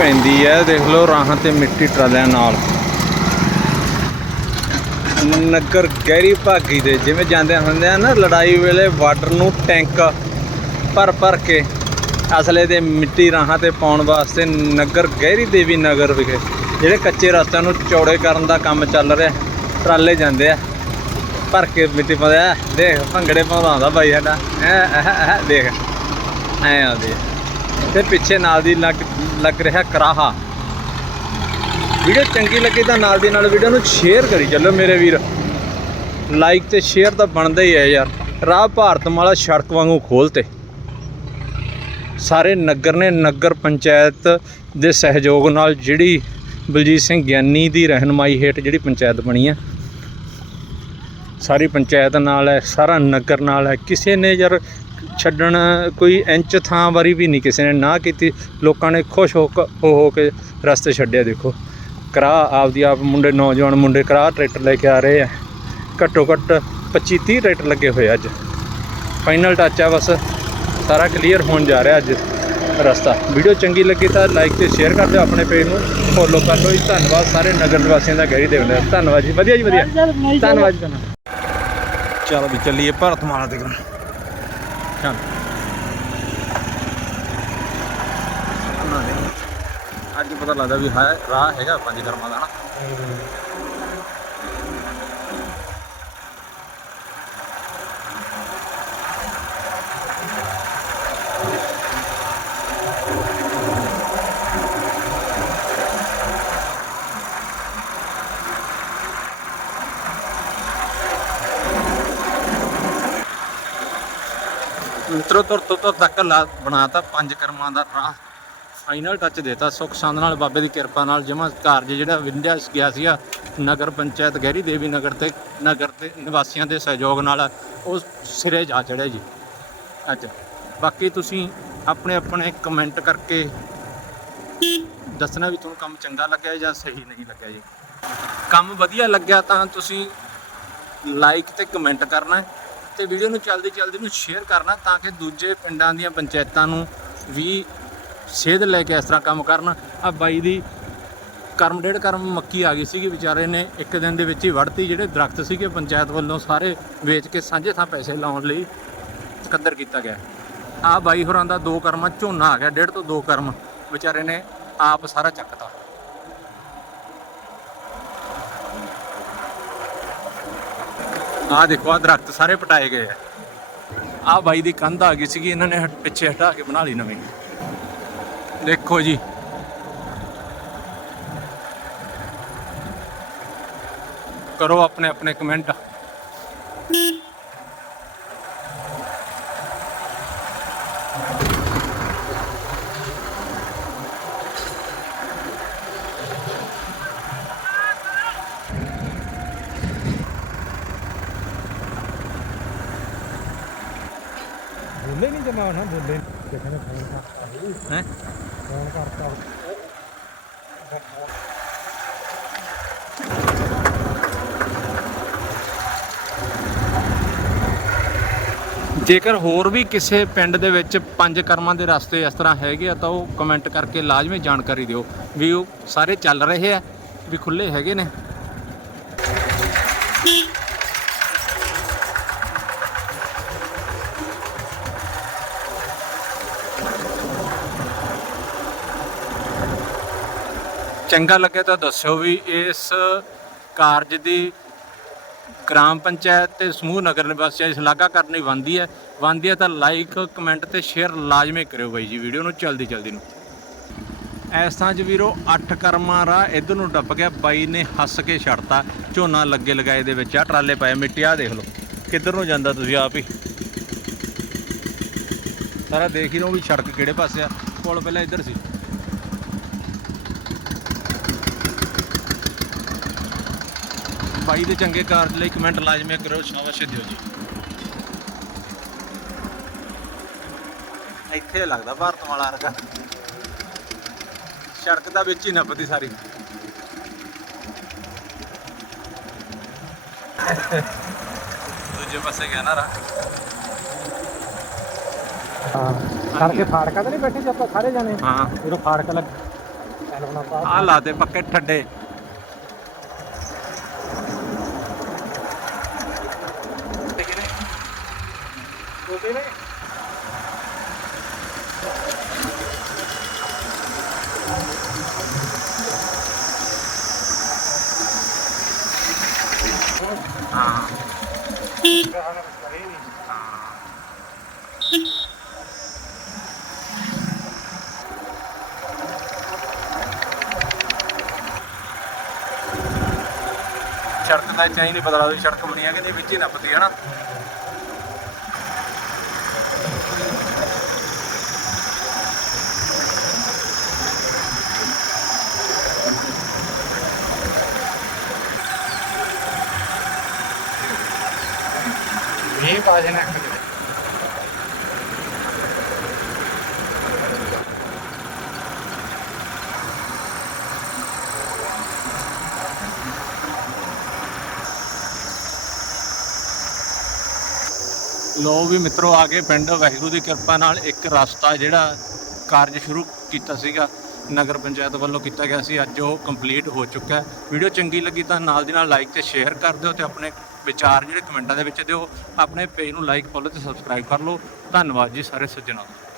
ਪੈਂਦੀ ਹੈ, ਦੇਖ ਲਓ ਰਾਹਾਂ ਤੇ ਮਿੱਟੀ ਟਰਾਲਿਆਂ ਨਾਲ। ਨਗਰ ਗਹਿਰੀ ਭਾਗੀ ਦੇ ਜਿਵੇਂ ਜਾਂਦੇ ਹੁੰਦੇ ਆ ਨਾ, ਲੜਾਈ ਵੇਲੇ ਵਾਟਰ ਨੂੰ ਟੈਂਕ ਭਰ ਭਰ ਕੇ ਅਸਲੇ ਦੇ ਮਿੱਟੀ ਰਾਹਾਂ ਤੇ ਪਾਉਣ ਵਾਸਤੇ ਨਗਰ ਗਹਿਰੀ ਦੇਵੀ ਨਗਰ ਵਿਖੇ, ਜਿਹੜੇ ਕੱਚੇ ਰਸਤਿਆਂ ਨੂੰ ਚੌੜੇ ਕਰਨ ਦਾ ਕੰਮ ਚੱਲ ਰਿਹਾ, ਟਰਾਲੇ ਜਾਂਦੇ ਆ। ਭਰ ਕੇ ਮਿੱਟੀ ਪਾਉਂਦੇ ਆ। ਦੇਖ, ਭੰਗੜੇ ਪਾਉਂਦਾ ਆਉਂਦਾ ਬਾਈ ਸਾਡਾ। ਐ ਐ ਐ, ਦੇਖ। ਐ ਆਉਂਦੇ ਆ। ਤੇ ਪਿੱਛੇ ਨਾਲ ਦੀ ਲੱਗ ਲੱਗ ਰਿਹਾ ਕਰਾਹਾ। ਵੀਡੀਓ ਚੰਗੀ ਲੱਗੀ ਤਾਂ ਨਾਲ ਦੀ ਨਾਲ ਵੀਡੀਓ ਨੂੰ ਸ਼ੇਅਰ ਕਰੀ ਚੱਲੋ ਮੇਰੇ ਵੀਰ। ਲਾਈਕ ਤੇ ਸ਼ੇਅਰ ਤਾਂ ਬਣਦਾ ਹੀ ਹੈ ਯਾਰ। ਰਾਹ ਭਾਰਤ ਮਾਲਾ ਸੜਕ ਵਾਂਗੂ ਖੋਲਤੇ ਸਾਰੇ ਨਗਰ ਨੇ ਨਗਰ ਪੰਚਾਇਤ ਦੇ ਸਹਿਯੋਗ ਨਾਲ ਜਿਹੜੀ ਬਲਜੀਤ ਸਿੰਘ ਗਿਆਨੀ ਦੀ ਰਹਿਨਮਾਈ ਹੇਠ ਜਿਹੜੀ ਪੰਚਾਇਤ ਬਣੀ ਹੈ ਸਾਰੀ ਪੰਚਾਇਤ ਨਾਲ ਹੈ, ਸਾਰਾ ਨਗਰ ਨਾਲ ਹੈ। ਕਿਸੇ ਨੇ ਯਾਰ ਛੱਡਣ ਕੋਈ ਇੰਚ ਥਾਂ ਵਾਰੀ ਵੀ ਨਹੀਂ ਕਿਸੇ ਨੇ ਨਾ ਕੀਤੀ। ਲੋਕਾਂ ਨੇ ਖੁਸ਼ ਹੋ ਕ- ਹੋ ਹੋ ਕੇ ਰਸਤੇ ਛੱਡਿਆ ਦੇਖੋ। ਕਰਾ ਆਪਦੀ ਆਪ ਮੁੰਡੇ ਨੌਜਵਾਨ ਮੁੰਡੇ ਕਰਾ ਟਰੈਕਟਰ ਲੈ ਕੇ ਆ ਰਹੇ ਆ। ਘੱਟੋ ਘੱਟ 25 30 ਟਰੈਕਟਰ ਲੱਗੇ ਹੋਏ ਅੱਜ। ਫਾਈਨਲ ਟੱਚ ਆ ਬਸ। ਸਾਰਾ ਕਲੀਅਰ ਹੋਣ ਜਾ ਰਿਹਾ ਅੱਜ ਰਸਤਾ। ਵੀਡੀਓ ਚੰਗੀ ਲੱਗੀ ਤਾਂ ਲਾਈਕ ਤੇ ਸ਼ੇਅਰ ਕਰ ਦਿਓ ਆਪਣੇ ਪੇਜ ਨੂੰ। ਫੋਲੋ ਕਰ ਲਓ ਜੀ। ਧੰਨਵਾਦ ਸਾਰੇ ਨਗਰ ਨਿਵਾਸੀਆਂ ਦਾ ਗਹਿਰੀ ਦੇਵਨ ਧੰਨਵਾਦ ਜੀ। ਵਧੀਆ ਜੀ ਵਧੀਆ। ਧੰਨਵਾਦ ਜੀ। ਚਲੋ ਵੀ ਚੱਲੀਏ ਭਾਰਤਮਾਲਾ ਦੇ ਕੋਲ ਚੱਲ ਅੱਜ ਪਤਾ ਲੱਗਦਾ ਵੀ ਹੈ ਰਾਹ ਹੈਗਾ ਪੰਜ ਕਰਮਾਂ ਦਾ ਹਨਾ ਮਿੱਤਰੋ, ਤੁਰ ਤੁਰ ਤੁਰ ਤੱਕ ਲਾ ਬਣਾਤਾ ਪੰਜ ਕਰਮਾਂ ਦਾ ਰਾਹ। ਫਾਈਨਲ ਟੱਚ ਦੇਤਾ, ਸੁੱਖ ਸੰਦ ਨਾਲ, ਬਾਬੇ ਦੀ ਕਿਰਪਾ ਨਾਲ, ਜਮਾ ਕਾਰਜ ਜਿਹੜਾ ਵਿੰਡਿਆ ਗਿਆ ਸੀਗਾ, ਨਗਰ ਪੰਚਾਇਤ ਗਹਿਰੀ ਦੇਵੀ ਨਗਰ ਤੇ, ਨਗਰ ਦੇ ਨਿਵਾਸੀਆਂ ਦੇ ਸਹਿਯੋਗ ਨਾਲ ਉਹ ਸਿਰੇ ਜਾ ਚੜਿਆ ਜੀ। ਅੱਛਾ, ਬਾਕੀ ਤੁਸੀਂ ਆਪਣੇ ਆਪਣੇ ਕਮੈਂਟ ਕਰਕੇ ਦੱਸਣਾ ਵੀ ਤੁਹਾਨੂੰ ਕੰਮ ਚੰਗਾ ਲੱਗਿਆ ਜਾਂ ਸਹੀ ਨਹੀਂ ਲੱਗਿਆ ਜੀ। ਕੰਮ ਵਧੀਆ ਲੱਗਿਆ ਤਾਂ ਤੁਸੀਂ ਲਾਈਕ ਤੇ ਕਮੈਂਟ ਕਰਨਾ। ਤੇ ਵੀਡੀਓ ਨੂੰ ਚਲਦੀ ਚਲਦੀ ਨੂੰ ਸ਼ੇਅਰ ਕਰਨਾ ਤਾਂ ਕਿ ਦੂਜੇ ਪਿੰਡਾਂ ਦੀਆਂ ਪੰਚਾਇਤਾਂ ਨੂੰ ਵੀ ਸੇਧ ਲੈ ਕੇ ਇਸ ਤਰ੍ਹਾਂ ਕੰਮ ਕਰਨ। ਆ ਬਾਈ ਦੀ ਕਰਮ, ਡੇਢ ਕਰਮ ਮੱਕੀ ਆ ਗਈ ਸੀਗੀ, ਵਿਚਾਰੇ ਨੇ ਇੱਕ ਦਿਨ ਦੇ ਵਿੱਚ ਹੀ ਵੜਤੀ ਜਿਹੜੇ ਦਰਖਤ ਸੀਗੇ ਪੰਚਾਇਤ ਵੱਲੋਂ ਸਾਰੇ ਵੇਚ ਕੇ ਸਾਂਝੇ ਥਾਂ ਪੈਸੇ ਲਾਉਣ ਲਈ ਕਦਰ ਕੀਤਾ ਗਿਆ। ਆ ਬਾਈ ਹੋਰਾਂ ਦਾ ਦੋ ਕਰਮਾਂ, ਝੋਨਾ ਆ ਗਿਆ, ਡੇਢ ਤੋਂ ਦੋ ਕਰਮ ਵਿਚਾਰੇ ਨੇ ਆਪ ਸਾਰਾ ਚੱਕਤਾ। ਆਹ ਦੇਖੋ ਆ ਦਰਖਤ ਸਾਰੇ ਪਟਾਏ ਗਏ ਆ। ਆਹ ਬਾਈ ਦੀ ਕੰਧ ਆ ਗਈ ਸੀਗੀ ਇਹਨਾਂ ਨੇ ਪਿੱਛੇ ਹਟਾ ਕੇ ਬਣਾ ਲਈ ਨਵੀਂ। ਦੇਖੋ ਜੀ। ਕਰੋ ਆਪਣੇ ਆਪਣੇ ਕਮੈਂਟ। ਬੋਲੇ ਨਹੀਂ ਜਮਾ ਨਾ ਬੋਲੇ ਕਿਸੇ ਨੇ ਫੋਨ ਕਰਤਾ ਸੀ। ਹੈ? ਫੋਨ ਕਰਤਾ ਜੇਕਰ ਹੋਰ ਵੀ ਕਿਸੇ ਪਿੰਡ ਦੇ ਵਿੱਚ ਪੰਜ ਕਰਮਾਂ ਦੇ ਰਸਤੇ ਇਸ ਤਰ੍ਹਾਂ ਹੈਗੇ ਆ ਤਾਂ ਉਹ ਕਮੈਂਟ ਕਰਕੇ ਲਾਜ਼ਮੀ ਜਾਣਕਾਰੀ ਦਿਓ। ਵੀ ਉਹ ਸਾਰੇ ਚੱਲ ਰਹੇ ਆ ਵੀ ਖੁੱਲੇ ਹੈਗੇ ਨੇ। ਚੰਗਾ ਲੱਗੇ ਤਾਂ ਦੱਸਿਓ ਵੀ ਇਸ ਕਾਰਜ ਦੀ ਗ੍ਰਾਮ ਪੰਚਾਇਤ ਤੇ ਸਮੂਹ ਨਗਰ ਨਿਵਾਸੀਆਂ ਦੀ ਸ਼ਲਾਘਾ ਕਰਨੀ ਬਣਦੀ ਹੈ। ਬਣਦੀ ਹੈ ਤਾਂ ਲਾਈਕ ਕਮੈਂਟ ਤੇ ਸ਼ੇਅਰ ਲਾਜ਼ਮੀ ਕਰਿਓ ਬਾਈ ਜੀ ਵੀਡੀਓ ਨੂੰ ਜਲਦੀ ਜਲਦੀ ਨੂੰ। ਇਸ ਥਾਂ 'ਚ ਵੀਰੋ, ਅੱਠ ਕਰਮਾਂ ਰਾ ਇਧਰ ਨੂੰ ਡੱਬ ਗਿਆ। ਬਾਈ ਨੇ ਹੱਸ ਕੇ ਛੱਡਤਾ। ਝੋਨਾ ਲੱਗੇ ਲਗਾਏ ਦੇ ਵਿੱਚ ਆ, ਟਰਾਲੇ ਪਏ ਮਿੱਟੀ ਆ ਦੇਖ ਲਓ। ਕਿੱਧਰ ਨੂੰ ਜਾਂਦਾ ਤੁਸੀਂ ਆਪ ਹੀ? ਸਾਰਾ ਦੇਖ ਹੀ ਲਓ ਵੀ ਸੜਕ ਕਿਹੜੇ ਪਾਸੇ ਆ। ਪੁਲ ਪਹਿਲਾਂ ਇੱਧਰ ਸੀ। ਬਾਈ ਦੇ ਚੰਗੇ ਕਾਰਜ ਲਈ ਕਮੈਂਟ ਲਾਜ਼ਮੀ ਕਰੋ ਸ਼ਾਬਾਸ਼ ਦਿਓ ਜੀ। ਇੱਥੇ ਲੱਗਦਾ ਭਾਰਤ ਵਾਲਾ ਰਗਾ ਸੜਕ ਦਾ ਵਿੱਚ ਹੀ ਨੱਪਦੀ ਸਾਰੀ। ਦੂਜੇ ਪਾਸੇ ਗਿਆ ਨਾ ਰਾ। ਹਾਂ ਕਰਕੇ ਫਾੜਕਾ ਤਾਂ ਨਹੀਂ ਬੈਠੇ ਜਦ ਤੱਕ ਸਾਰੇ ਜਾਣੇ? ਹਾਂ। ਜਦੋਂ ਫਾੜਕਾ ਲੱਗ ਲਾਉਣਾ ਪਾ ਆ ਲਾਤੇ ਪੱਕੇ ਠੱਡੇ ਛੋਟੇ ਨੇ ਹਾਂ ਕਹਾਣਾ ਕੁਛ ਕਰੇ ਨਹੀਂ ਸੜਕ ਦਾ ਚਾਹੀ ਨਹੀਂ ਪਤਾ ਲੱਗਦਾ ਸੜਕ ਬਣੀ ਹੈ ਕਿ ਵਿੱਚ ਹੀ ਨੱਪਦੀ ਹੈ ਇਹ ਪਾ ਦੇਣਾ ਇੱਕ ਲੋ ਵੀ ਮਿੱਤਰੋ, ਆ ਕੇ ਪਿੰਡ ਵਾਹਿਗੁਰੂ ਦੀ ਕਿਰਪਾ ਨਾਲ ਇੱਕ ਰਸਤਾ ਜਿਹੜਾ ਕਾਰਜ ਸ਼ੁਰੂ ਕੀਤਾ ਸੀਗਾ, ਨਗਰ ਪੰਚਾਇਤ ਵੱਲੋਂ ਕੀਤਾ ਗਿਆ ਸੀ, ਅੱਜ ਉਹ ਕੰਪਲੀਟ ਹੋ ਚੁੱਕਾ ਹੈ। ਵੀਡੀਓ ਚੰਗੀ ਲੱਗੀ ਤਾਂ ਨਾਲ ਦੀ ਨਾਲ ਲਾਈਕ ਤੇ ਸ਼ੇਅਰ ਕਰ ਦਿਓ ਤੇ ਆਪਣੇ ਵਿਚਾਰ ਜਿਹੜੇ ਕਮੈਂਟਾਂ ਦੇ ਵਿੱਚ ਦਿਓ, ਆਪਣੇ ਪੇਜ ਨੂੰ ਲਾਈਕ ਫੋਲੋ ਤੇ ਸਬਸਕ੍ਰਾਈਬ ਕਰ ਲਓ। ਧੰਨਵਾਦ ਜੀ ਸਾਰੇ ਸੱਜਣਾਂ ਦਾ।